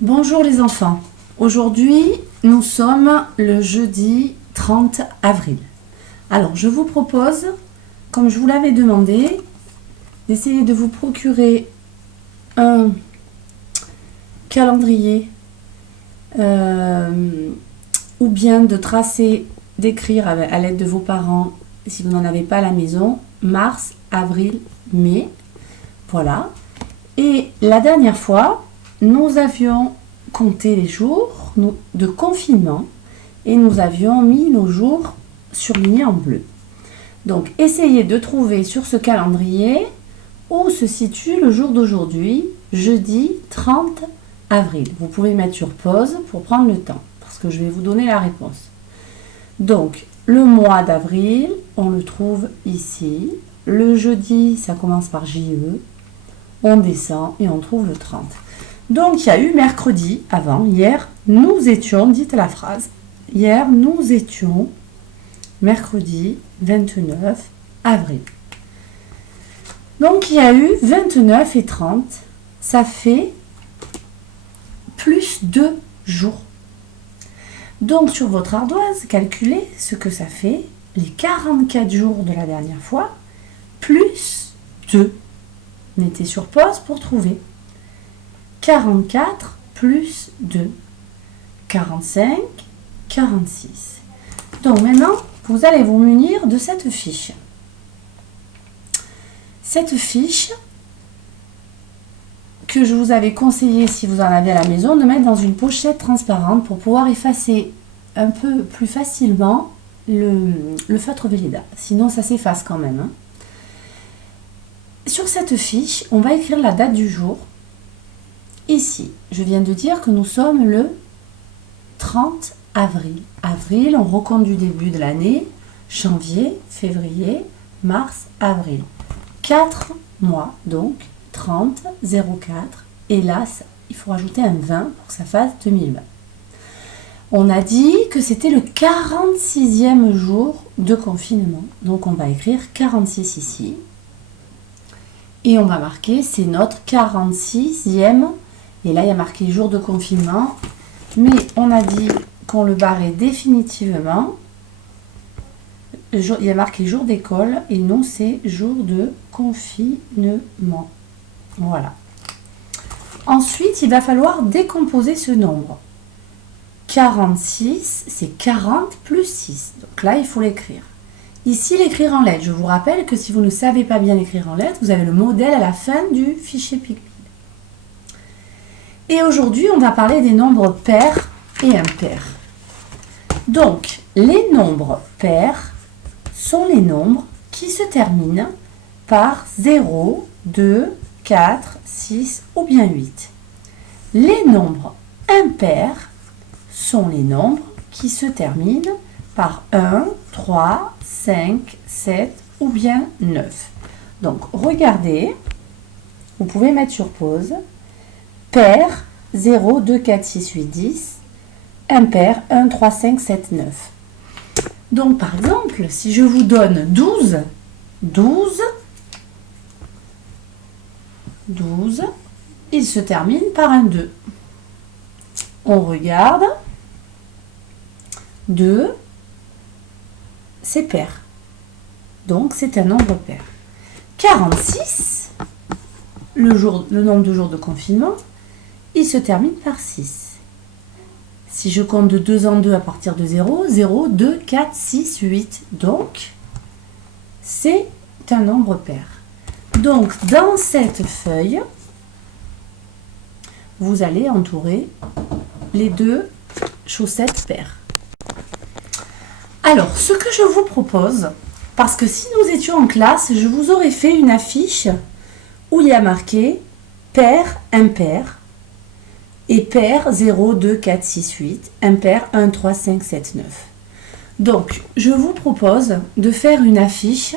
Bonjour les enfants, aujourd'hui nous sommes le jeudi 30 avril. Alors je vous propose, comme je vous l'avais demandé, d'essayer de vous procurer un calendrier ou bien de tracer, d'écrire à l'aide de vos parents, si vous n'en avez pas à la maison, mars, avril, mai, voilà. Et la dernière fois, nous avions compté les jours de confinement et nous avions mis nos jours surlignés en bleu. Donc, essayez de trouver sur ce calendrier où se situe le jour d'aujourd'hui, jeudi 30 avril. Vous pouvez mettre sur pause pour prendre le temps, parce que je vais vous donner la réponse. Donc, le mois d'avril, on le trouve ici. Le jeudi, ça commence par JE. On descend et on trouve le 30. Donc, il y a eu mercredi avant. Hier, nous étions, dites la phrase, hier, nous étions mercredi 29 avril. Donc, il y a eu 29 et 30. Ça fait plus 2 jours. Donc, sur votre ardoise, calculez ce que ça fait, les 44 jours de la dernière fois, plus 2. Mettez sur pause pour trouver. 44 plus 2. 45, 46. Donc maintenant, vous allez vous munir de cette fiche. Cette fiche que je vous avais conseillé, si vous en avez à la maison, de mettre dans une pochette transparente pour pouvoir effacer un peu plus facilement le feutre Velleda. Sinon, ça s'efface quand même, hein. Sur cette fiche, on va écrire la date du jour. Ici, je viens de dire que nous sommes le 30 avril. Avril, on recompte du début de l'année, janvier, février, mars, avril. 4 mois, donc 30, 04. Et là, il faut rajouter un 20 pour que ça fasse 2020. On a dit que c'était le 46e jour de confinement. Donc, on va écrire 46 ici. Et on va marquer, c'est notre 46e. Et là, il y a marqué jour de confinement. Mais on a dit qu'on le barrait définitivement. Il y a marqué jour d'école. Et non, c'est jour de confinement. Voilà. Ensuite, il va falloir décomposer ce nombre. 46, c'est 40 plus 6. Donc là, il faut l'écrire. Ici, l'écrire en lettres. Je vous rappelle que si vous ne savez pas bien l'écrire en lettres, vous avez le modèle à la fin du fichier Picbit. Et aujourd'hui, on va parler des nombres pairs et impairs. Donc, les nombres pairs sont les nombres qui se terminent par 0, 2, 4, 6 ou bien 8. Les nombres impairs sont les nombres qui se terminent par 1, 3, 5, 7 ou bien 9. Donc, regardez, vous pouvez mettre sur pause. Pair, 0, 2, 4, 6, 8, 10. Impair, 1, 3, 5, 7, 9. Donc, par exemple, si je vous donne 12, 12, il se termine par un 2. On regarde. 2, c'est pair. Donc, c'est un nombre pair. 46, le nombre de jours de confinement, il se termine par 6. Si je compte de 2 en 2 à partir de 0, 0, 2, 4, 6, 8. Donc, c'est un nombre pair. Donc, dans cette feuille, vous allez entourer les deux chaussettes paires. Alors, ce que je vous propose, parce que si nous étions en classe, je vous aurais fait une affiche où il y a marqué pair, impair, et pair 0, 2, 4, 6, 8, impair 1, 3, 5, 7, 9. Donc, je vous propose de faire une affiche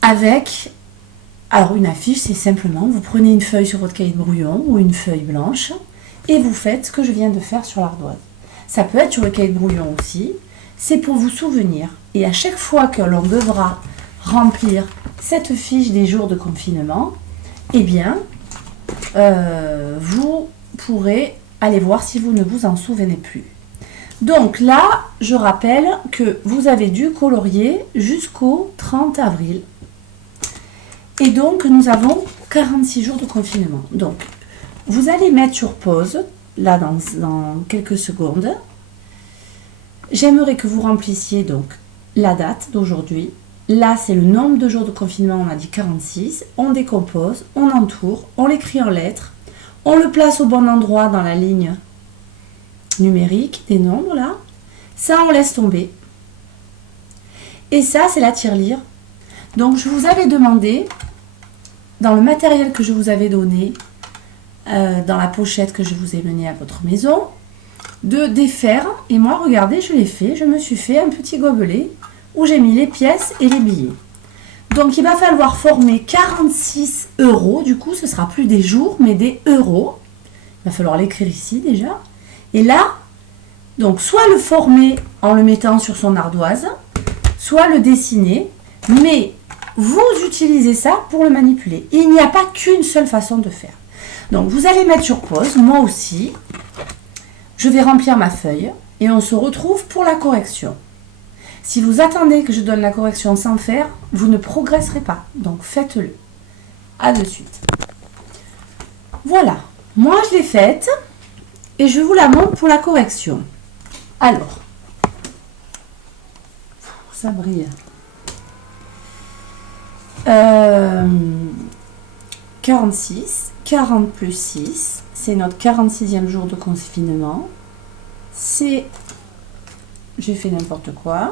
avec... Alors, une affiche, c'est simplement, vous prenez une feuille sur votre cahier de brouillon ou une feuille blanche et vous faites ce que je viens de faire sur l'ardoise. Ça peut être sur le cahier de brouillon aussi. C'est pour vous souvenir. Et à chaque fois que l'on devra remplir cette fiche des jours de confinement, eh bien, vous pourrez aller voir si vous ne vous en souvenez plus. Donc là, je rappelle que vous avez dû colorier jusqu'au 30 avril. Et donc, nous avons 46 jours de confinement. Donc, vous allez mettre sur pause, là, dans quelques secondes. J'aimerais que vous remplissiez donc la date d'aujourd'hui. Là, c'est le nombre de jours de confinement, on a dit 46. On décompose, on entoure, on l'écrit en lettres. On le place au bon endroit dans la ligne numérique des nombres, là. Ça, on laisse tomber. Et ça, c'est la tirelire. Donc, je vous avais demandé, dans le matériel que je vous avais donné, dans la pochette que je vous ai menée à votre maison, de défaire. Et moi, regardez, je l'ai fait. Je me suis fait un petit gobelet où j'ai mis les pièces et les billets. Donc, il va falloir former 46 euros. Du coup, ce ne sera plus des jours, mais des euros. Il va falloir l'écrire ici déjà. Et là, donc, soit le former en le mettant sur son ardoise, soit le dessiner. Mais vous utilisez ça pour le manipuler. Il n'y a pas qu'une seule façon de faire. Donc, vous allez mettre sur pause, moi aussi. Je vais remplir ma feuille et on se retrouve pour la correction. Si vous attendez que je donne la correction sans faire, vous ne progresserez pas. Donc, faites-le. À de suite. Voilà. Moi, je l'ai faite et je vous la montre pour la correction. Alors, ça brille. 46, 40 plus 6, c'est notre 46e jour de confinement. C'est, j'ai fait n'importe quoi,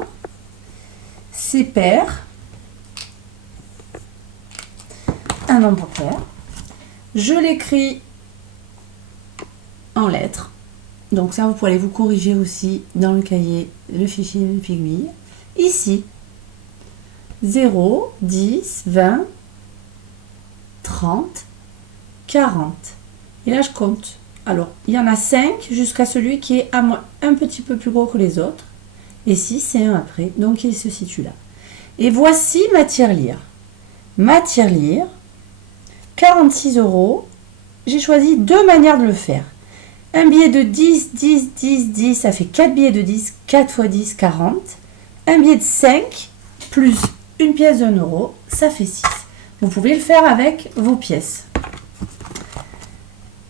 c'est pair, un nombre pair. Je l'écris en lettres. Donc ça, vous pouvez aller vous corriger aussi dans le cahier, le fichier Pygmy. Ici, 0, 10, 20, 30, 40. Et là, je compte. Alors, il y en a 5 jusqu'à celui qui est un petit peu plus gros que les autres. Et 6, c'est un après. Donc, il se situe là. Et voici ma tirelire. Ma tirelire, 46 euros. J'ai choisi deux manières de le faire. Un billet de 10, 10, 10, 10, ça fait 4 billets de 10, 4 fois 10, 40. Un billet de 5, plus une pièce d'1 euro, ça fait 6. Vous pouvez le faire avec vos pièces.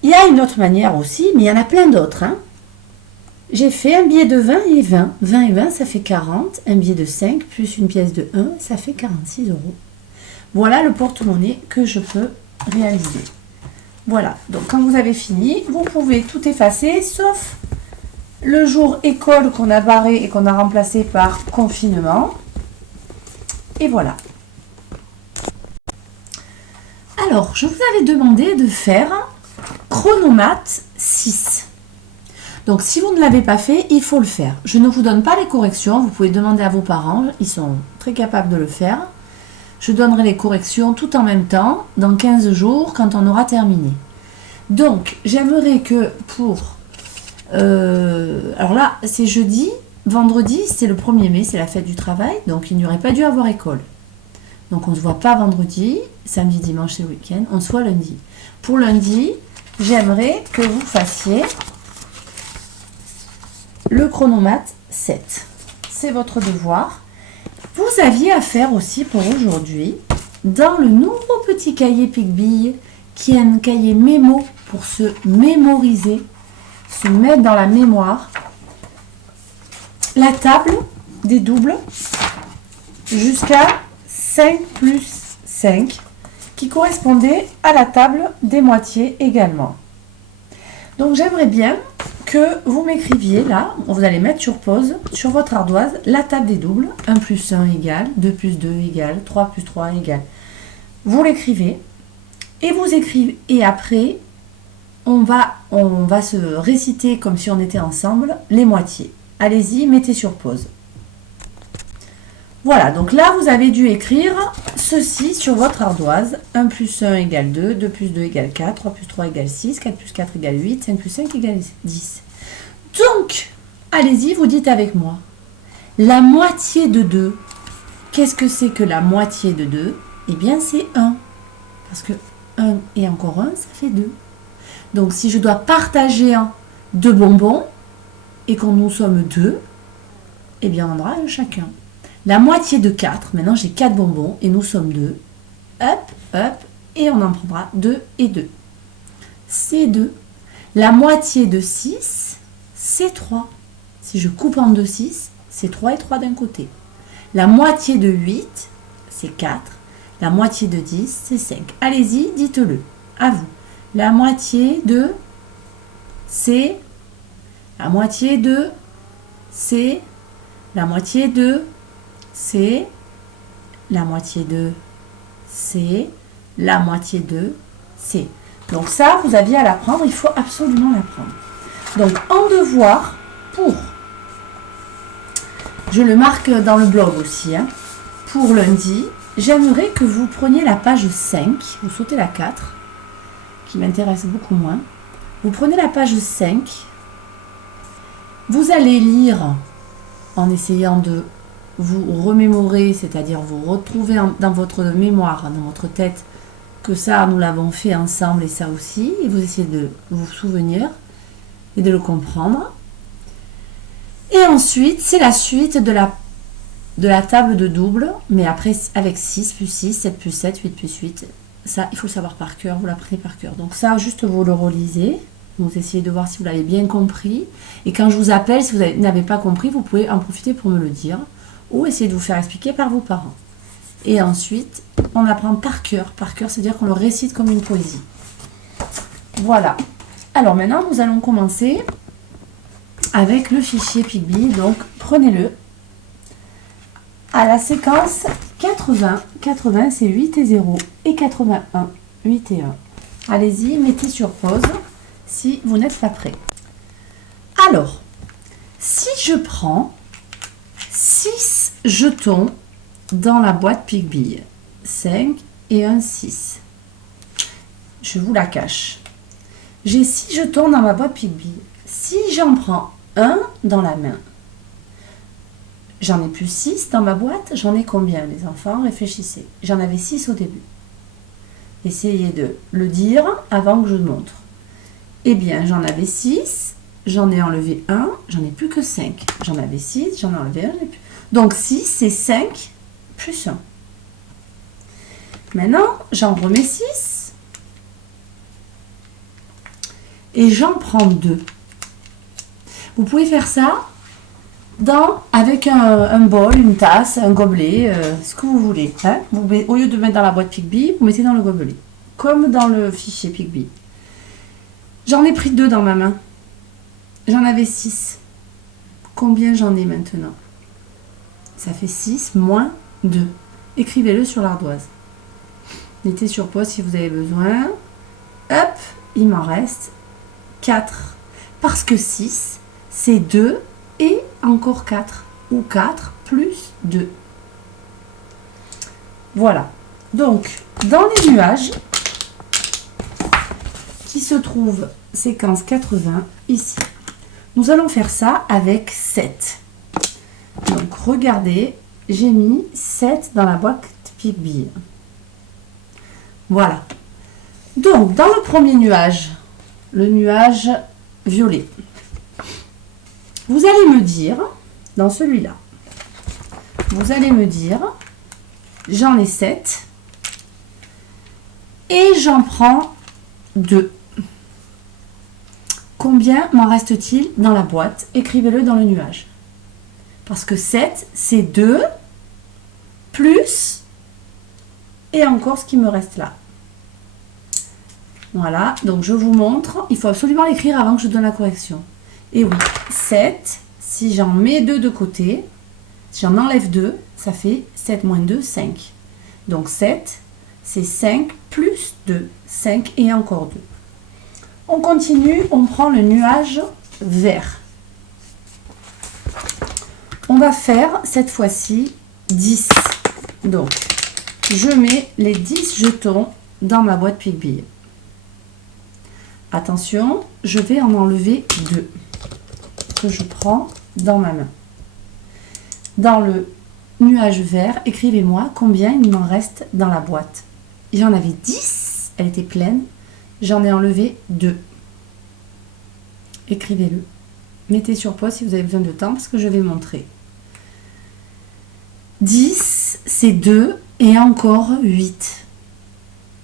Il y a une autre manière aussi, mais il y en a plein d'autres. Hein. J'ai fait un billet de 20 et 20. 20 et 20, ça fait 40. Un billet de 5 plus une pièce de 1, ça fait 46 euros. Voilà le porte-monnaie que je peux réaliser. Voilà, donc quand vous avez fini, vous pouvez tout effacer, sauf le jour école qu'on a barré et qu'on a remplacé par confinement. Et voilà. Alors, je vous avais demandé de faire Chronomate 6. Donc, si vous ne l'avez pas fait, il faut le faire. Je ne vous donne pas les corrections, vous pouvez demander à vos parents, ils sont très capables de le faire. Je donnerai les corrections tout en même temps, dans 15 jours, quand on aura terminé. Donc, j'aimerais que pour... alors là, c'est jeudi. Vendredi, c'est le 1er mai, c'est la fête du travail. Donc, il n'y aurait pas dû avoir école. Donc, on ne se voit pas vendredi. Samedi, dimanche, c'est le week-end. On se voit lundi. Pour lundi, j'aimerais que vous fassiez le chronomate 7. C'est votre devoir. Vous aviez à faire aussi pour aujourd'hui, dans le nouveau petit cahier Pygmy, qui est un cahier mémo pour se mémoriser, se mettre dans la mémoire, la table des doubles jusqu'à 5 plus 5, qui correspondait à la table des moitiés également. Donc j'aimerais bien que vous m'écriviez là, vous allez mettre sur pause, sur votre ardoise, la table des doubles, 1 plus 1 égale, 2 plus 2 égale, 3 plus 3 égale. Vous l'écrivez, et vous écrivez, et après, on va se réciter comme si on était ensemble, les moitiés. Allez-y, mettez sur pause. Voilà, donc là, vous avez dû écrire ceci sur votre ardoise. 1 plus 1 égale 2, 2 plus 2 égale 4, 3 plus 3 égale 6, 4 plus 4 égale 8, 5 plus 5 égale 10. Donc, allez-y, vous dites avec moi. La moitié de 2, qu'est-ce que c'est que la moitié de 2? Eh bien, c'est 1. Parce que 1 et encore 1, ça fait 2. Donc si je dois partager 2 bonbons et qu'on nous sommes 2, eh bien on aura un chacun. La moitié de 4, maintenant j'ai 4 bonbons et nous sommes 2. Hop, hop, et on en prendra 2 et 2. C'est 2. La moitié de 6, c'est 3. Si je coupe en 2, 6, c'est 3 et 3 d'un côté. La moitié de 8, c'est 4. La moitié de 10, c'est 5. Allez-y, dites-le. À vous. La moitié de, c'est. La moitié de, c'est. La moitié de, c'est. La moitié de, c'est. La moitié de, c'est. Donc ça, vous aviez à l'apprendre, il faut absolument l'apprendre. Donc en devoir, pour, je le marque dans le blog aussi, pour lundi, j'aimerais que vous preniez la page 5, vous sautez la 4, qui m'intéresse beaucoup moins. Vous prenez la page 5, vous allez lire en essayant de vous remémorer, c'est-à-dire vous retrouver dans votre mémoire, dans votre tête, que ça, nous l'avons fait ensemble et ça aussi, et vous essayez de vous souvenir et de le comprendre. Et ensuite, c'est la suite de la table de double, mais après avec 6 plus 6, 7 plus 7, 8 plus 8. Ça, il faut le savoir par cœur, vous l'apprenez par cœur. Donc ça, juste vous le relisez, vous essayez de voir si vous l'avez bien compris. Et quand je vous appelle, si vous n'avez pas compris, vous pouvez en profiter pour me le dire, ou essayer de vous faire expliquer par vos parents. Et ensuite, on apprend par cœur. Par cœur, c'est-à-dire qu'on le récite comme une poésie. Voilà. Alors maintenant, nous allons commencer avec le fichier Pigby. Donc, prenez-le. À la séquence 80. 80, c'est 8 et 0. Et 81, 8 et 1. Allez-y, mettez sur pause si vous n'êtes pas prêt. Alors, si je prends 6 jetons dans la boîte Pigby, 5 et un 6. Je vous la cache. J'ai 6 jetons dans ma boîte Pigby. Si j'en prends un dans la main, j'en ai plus 6 dans ma boîte. J'en ai combien, les enfants? Réfléchissez. J'en avais 6 au début. Essayez de le dire avant que je montre. Eh bien, j'en avais 6. J'en ai enlevé 1. J'en ai plus que 5. J'en avais 6. J'en ai enlevé 1. Donc 6, c'est 5 plus 1. Maintenant, j'en remets 6. Et j'en prends 2. Vous pouvez faire ça avec un bol, une tasse, un gobelet, ce que vous voulez. Hein. Au lieu de mettre dans la boîte Pigby, vous mettez dans le gobelet. Comme dans le fichier Pigby. J'en ai pris 2 dans ma main. J'en avais 6. Combien j'en ai maintenant? Ça fait 6 moins 2. Écrivez-le sur l'ardoise. Mettez sur pause si vous avez besoin. Hop, il m'en reste 4. Parce que 6, c'est 2 et encore 4. Ou 4 plus 2. Voilà. Donc, dans les nuages qui se trouvent séquence 80, ici, nous allons faire ça avec 7. Donc, regardez, j'ai mis 7 dans la boîte Pigby. Voilà. Donc, dans le premier nuage, le nuage violet, vous allez me dire, dans celui-là, vous allez me dire, j'en ai 7 et j'en prends 2. Combien m'en reste-t-il dans la boîte? Écrivez-le dans le nuage. Parce que 7, c'est 2 plus et encore ce qui me reste là. Voilà, donc je vous montre. Il faut absolument l'écrire avant que je donne la correction. Et oui, 7, si j'en mets 2 de côté, si j'en enlève 2, ça fait 7 moins 2, 5. Donc 7, c'est 5 plus 2, 5 et encore 2. On continue, on prend le nuage vert. On va faire cette fois-ci 10. Donc, je mets les 10 jetons dans ma boîte Pigby. Attention, je vais en enlever 2 que je prends dans ma main. Dans le nuage vert, écrivez-moi combien il m'en reste dans la boîte. J'en avais 10 elle était pleine. J'en ai enlevé 2. Écrivez-le. Mettez sur pause si vous avez besoin de temps parce que je vais montrer. 10, c'est 2 et encore 8.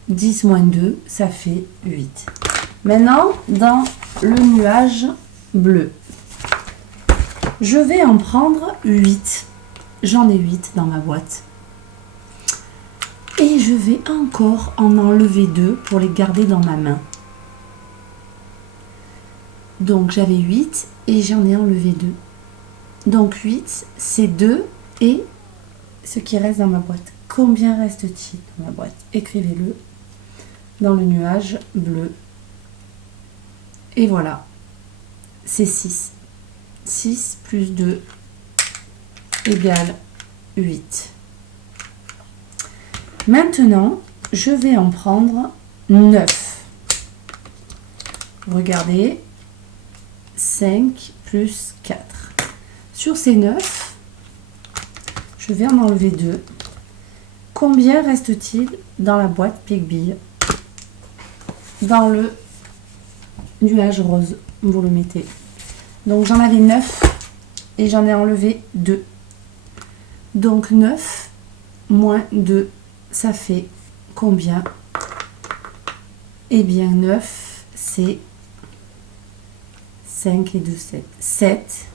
10 moins 2, ça fait 8. Maintenant, dans le nuage bleu, je vais en prendre 8. J'en ai 8 dans ma boîte. Et je vais encore en enlever 2 pour les garder dans ma main. Donc j'avais 8 et j'en ai enlevé 2. Donc 8, c'est 2 et ce qui reste dans ma boîte. Combien reste-t-il dans ma boîte? Écrivez-le dans le nuage bleu. Et voilà, c'est 6. 6 plus 2 égale 8. Maintenant, je vais en prendre 9. Regardez, 5 plus 4. Sur ces 9, je vais en enlever 2. Combien reste-t-il dans la boîte Pique-Bille? Dans le nuage rose, vous le mettez. Donc j'en avais 9 et j'en ai enlevé 2. Donc 9 moins 2, ça fait combien? Eh bien 9, c'est 5 et 2, 7. 7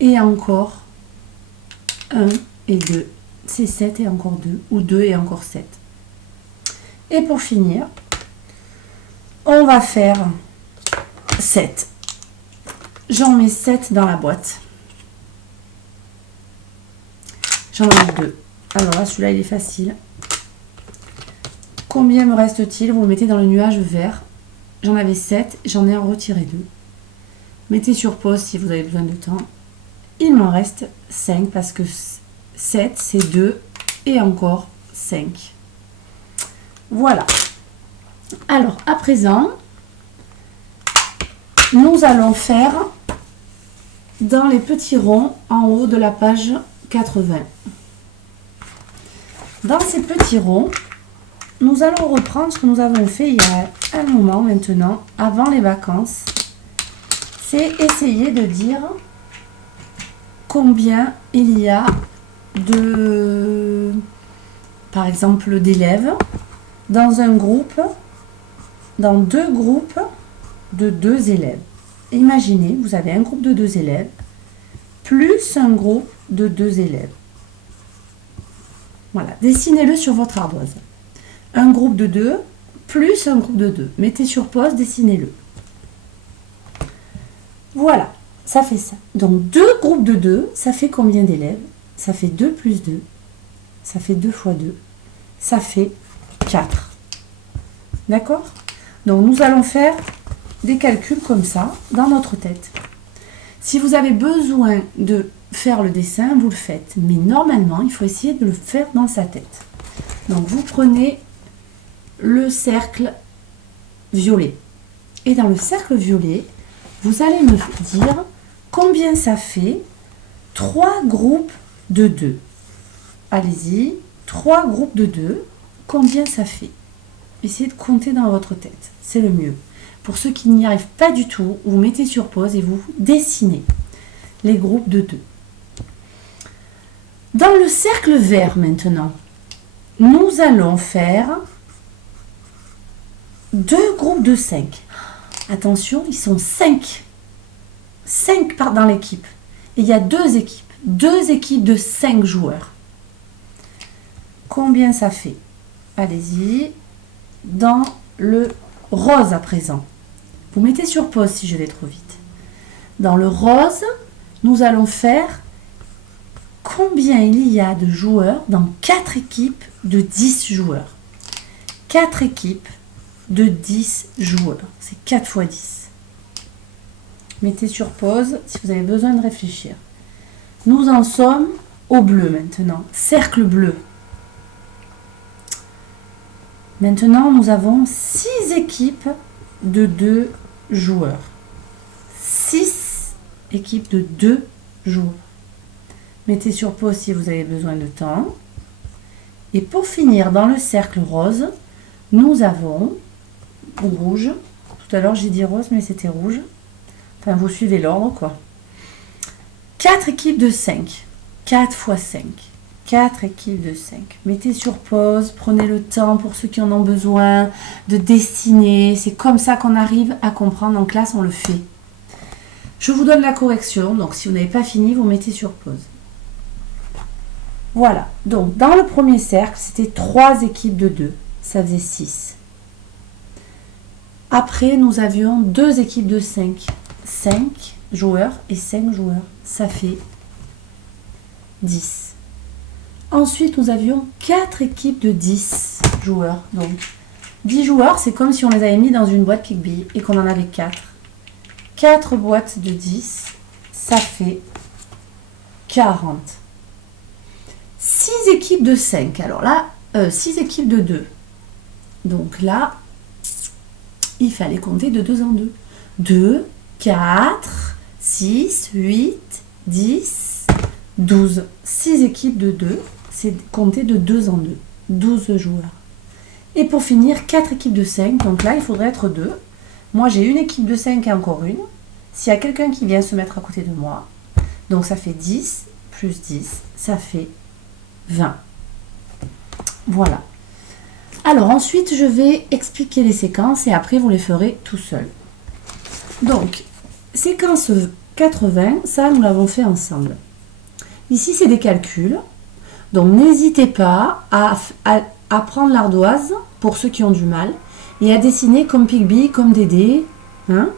et encore 1 et 2. C'est 7 et encore 2, ou 2 et encore 7. Et pour finir, on va faire 7. J'en mets 7 dans la boîte. J'en ai 2. Alors là, celui-là, il est facile. Combien me reste-t-il? Vous le mettez dans le nuage vert. J'en avais 7, j'en ai retiré 2. Mettez sur pause si vous avez besoin de temps. Il m'en reste 5 parce que 7, c'est 2 et encore 5. Voilà. Alors, à présent, nous allons faire dans les petits ronds en haut de la page 80. Dans ces petits ronds, nous allons reprendre ce que nous avons fait il y a un moment maintenant, avant les vacances. C'est essayer de dire combien il y a de, par exemple, d'élèves dans un groupe, dans 2 groupes de 2 élèves. Imaginez, vous avez un groupe de 2 élèves, plus un groupe de 2 élèves. Voilà, dessinez-le sur votre ardoise. Un groupe de 2, plus un groupe de 2. Mettez sur pause, dessinez-le. Voilà, ça fait ça. Donc 2 groupes de 2, ça fait combien d'élèves? Ça fait 2 plus 2. Ça fait 2 fois 2. Ça fait 4. D'accord? Donc nous allons faire des calculs comme ça dans notre tête. Si vous avez besoin de faire le dessin, vous le faites. Mais normalement, il faut essayer de le faire dans sa tête. Donc vous prenez le cercle violet. Et dans le cercle violet, vous allez me dire combien ça fait 3 groupes de 2. Allez-y, 3 groupes de 2, combien ça fait? Essayez de compter dans votre tête, c'est le mieux. Pour ceux qui n'y arrivent pas du tout, vous mettez sur pause et vous dessinez les groupes de 2. Dans le cercle vert maintenant, nous allons faire 2 groupes de 5. Attention, ils sont 5. 5 dans l'équipe. Et il y a 2 équipes. 2 équipes de 5 joueurs. Combien ça fait? Allez-y. Dans le rose à présent. Vous mettez sur pause si je vais trop vite. Dans le rose, nous allons faire combien il y a de joueurs dans 4 équipes de 10 joueurs. 4 équipes de 10 joueurs. C'est 4 fois 10. Mettez sur pause si vous avez besoin de réfléchir. Nous en sommes au bleu maintenant. Cercle bleu. Maintenant, nous avons 6 équipes de 2 joueurs. 6 équipes de 2 joueurs. Mettez sur pause si vous avez besoin de temps. Et pour finir, dans le cercle rose, nous avons rouge. Tout à l'heure, j'ai dit rose, mais c'était rouge. Enfin, vous suivez l'ordre, quoi. 4 équipes de 5. 4 x 5. 4 équipes de 5. Mettez sur pause, prenez le temps pour ceux qui en ont besoin de dessiner. C'est comme ça qu'on arrive à comprendre. En classe, on le fait. Je vous donne la correction. Donc, si vous n'avez pas fini, vous mettez sur pause. Voilà. Donc, dans le premier cercle, c'était 3 équipes de 2. Ça faisait 6. Après, nous avions 2 équipes de 5. 5 joueurs et 5 joueurs. Ça fait 10. Ensuite, nous avions 4 équipes de 10 joueurs. Donc, 10 joueurs, c'est comme si on les avait mis dans une boîte pique-billes et qu'on en avait 4. 4 boîtes de 10, ça fait 40. 6 équipes de 5. Alors là, 6 équipes de 2. Donc là, il fallait compter de 2 en 2. 2, 4, 6, 8, 10, 12. 6 équipes de 2, c'est compter de 2 en 2. 12 joueurs. Et pour finir, 4 équipes de 5. Donc là, il faudrait être 2. Moi, j'ai une équipe de 5 et encore une. S'il y a quelqu'un qui vient se mettre à côté de moi, donc ça fait 10 plus 10, ça fait 20. Voilà. Alors ensuite, je vais expliquer les séquences et après, vous les ferez tout seul. Donc, séquence 80, ça, nous l'avons fait ensemble. Ici, c'est des calculs. Donc, n'hésitez pas à prendre l'ardoise, pour ceux qui ont du mal, et à dessiner comme pique-billes, comme des dés. Hein.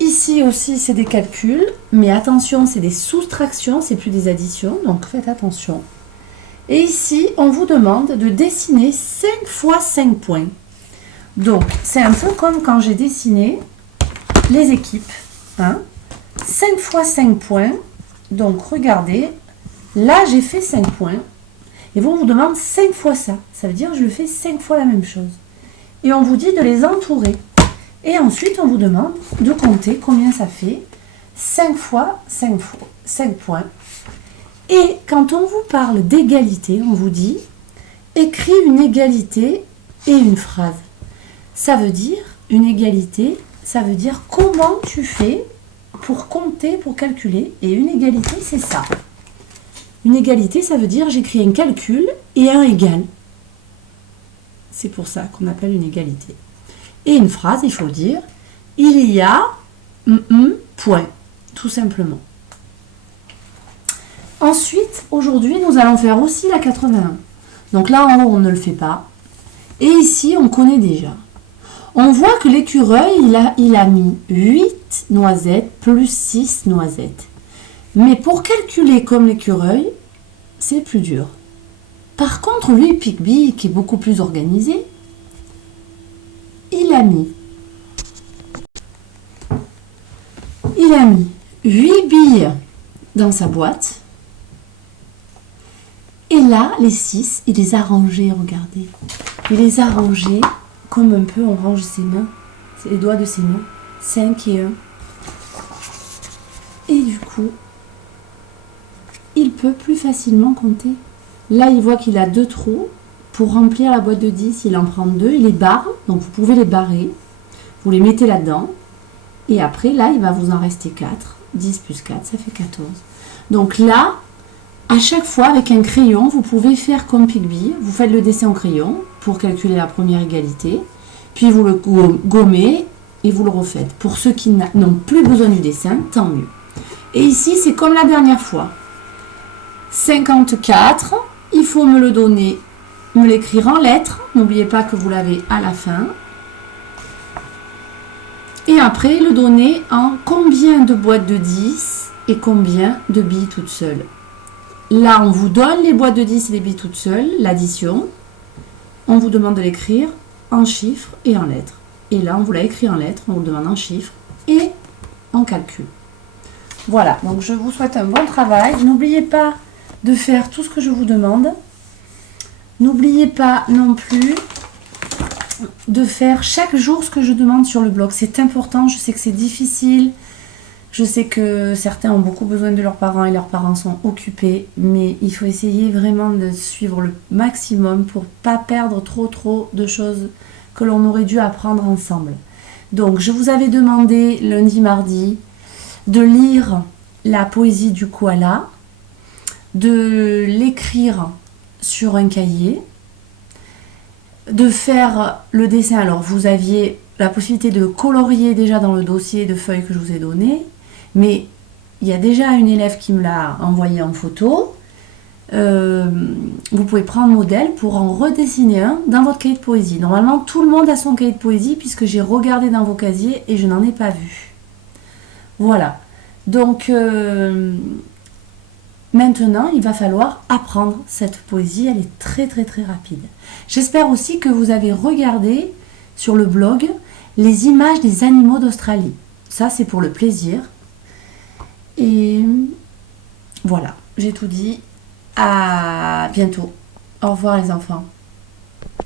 Ici aussi, c'est des calculs, mais attention, c'est des soustractions, c'est plus des additions, donc faites attention. Et ici, on vous demande de dessiner 5 fois 5 points. Donc, c'est un peu comme quand j'ai dessiné les équipes. Hein. 5 fois 5 points. Donc, regardez, là, j'ai fait 5 points. Et on vous demande 5 fois ça. Ça veut dire que je le fais 5 fois la même chose. Et on vous dit de les entourer. Et ensuite, on vous demande de compter combien ça fait. 5 fois 5 points. Et quand on vous parle d'égalité, on vous dit écris une égalité et une phrase. Ça veut dire une égalité, ça veut dire comment tu fais pour compter, pour calculer. Et une égalité, c'est ça. Une égalité, ça veut dire j'écris un calcul et un égal. C'est pour ça qu'on appelle une égalité. Et une phrase, il faut dire il y a point, tout simplement. Ensuite, aujourd'hui, nous allons faire aussi la 81. Donc là, en haut, on ne le fait pas. Et ici, on connaît déjà. On voit que l'écureuil, il a mis 8 noisettes plus 6 noisettes. Mais pour calculer comme l'écureuil, c'est plus dur. Par contre, lui, pique-billes, qui est beaucoup plus organisé, il a mis 8 billes dans sa boîte. Et là, les 6, il les a rangés, regardez. Il les a rangés comme un peu on range ses mains. C'est les doigts de ses mains. 5 et 1. Et du coup, il peut plus facilement compter. Là, il voit qu'il a 2 trous. Pour remplir la boîte de 10, il en prend 2. Il les barre. Donc, vous pouvez les barrer. Vous les mettez là-dedans. Et après, là, il va vous en rester 4. 10 plus 4, ça fait 14. Donc là, à chaque fois, avec un crayon, vous pouvez faire comme pique-billes. Vous faites le dessin au crayon pour calculer la première égalité. Puis vous le gommez et vous le refaites. Pour ceux qui n'ont plus besoin du dessin, tant mieux. Et ici, c'est comme la dernière fois. 54, il faut me le donner, me l'écrire en lettres. N'oubliez pas que vous l'avez à la fin. Et après, le donner en combien de boîtes de 10 et combien de billes toutes seules. Là, on vous donne les boîtes de 10 et les billes toutes seules, l'addition. On vous demande de l'écrire en chiffres et en lettres. Et là, on vous l'a écrit en lettres, on vous demande en chiffres et en calcul. Voilà, donc je vous souhaite un bon travail. N'oubliez pas de faire tout ce que je vous demande. N'oubliez pas non plus de faire chaque jour ce que je demande sur le blog. C'est important, je sais que c'est difficile. Je sais que certains ont beaucoup besoin de leurs parents et leurs parents sont occupés, mais il faut essayer vraiment de suivre le maximum pour pas perdre trop de choses que l'on aurait dû apprendre ensemble. Donc je vous avais demandé lundi, mardi de lire la poésie du koala, de l'écrire sur un cahier, de faire le dessin. Alors vous aviez la possibilité de colorier déjà dans le dossier de feuilles que je vous ai donné, mais il y a déjà une élève qui me l'a envoyé en photo. Vous pouvez prendre modèle pour en redessiner un dans votre cahier de poésie. Normalement tout le monde a son cahier de poésie puisque j'ai regardé dans vos casiers et je n'en ai pas vu. Voilà, donc maintenant il va falloir apprendre cette poésie, elle est très rapide. J'espère aussi que vous avez regardé sur le blog les images des animaux d'Australie. Ça c'est pour le plaisir. Et voilà, j'ai tout dit. À bientôt. Au revoir les enfants.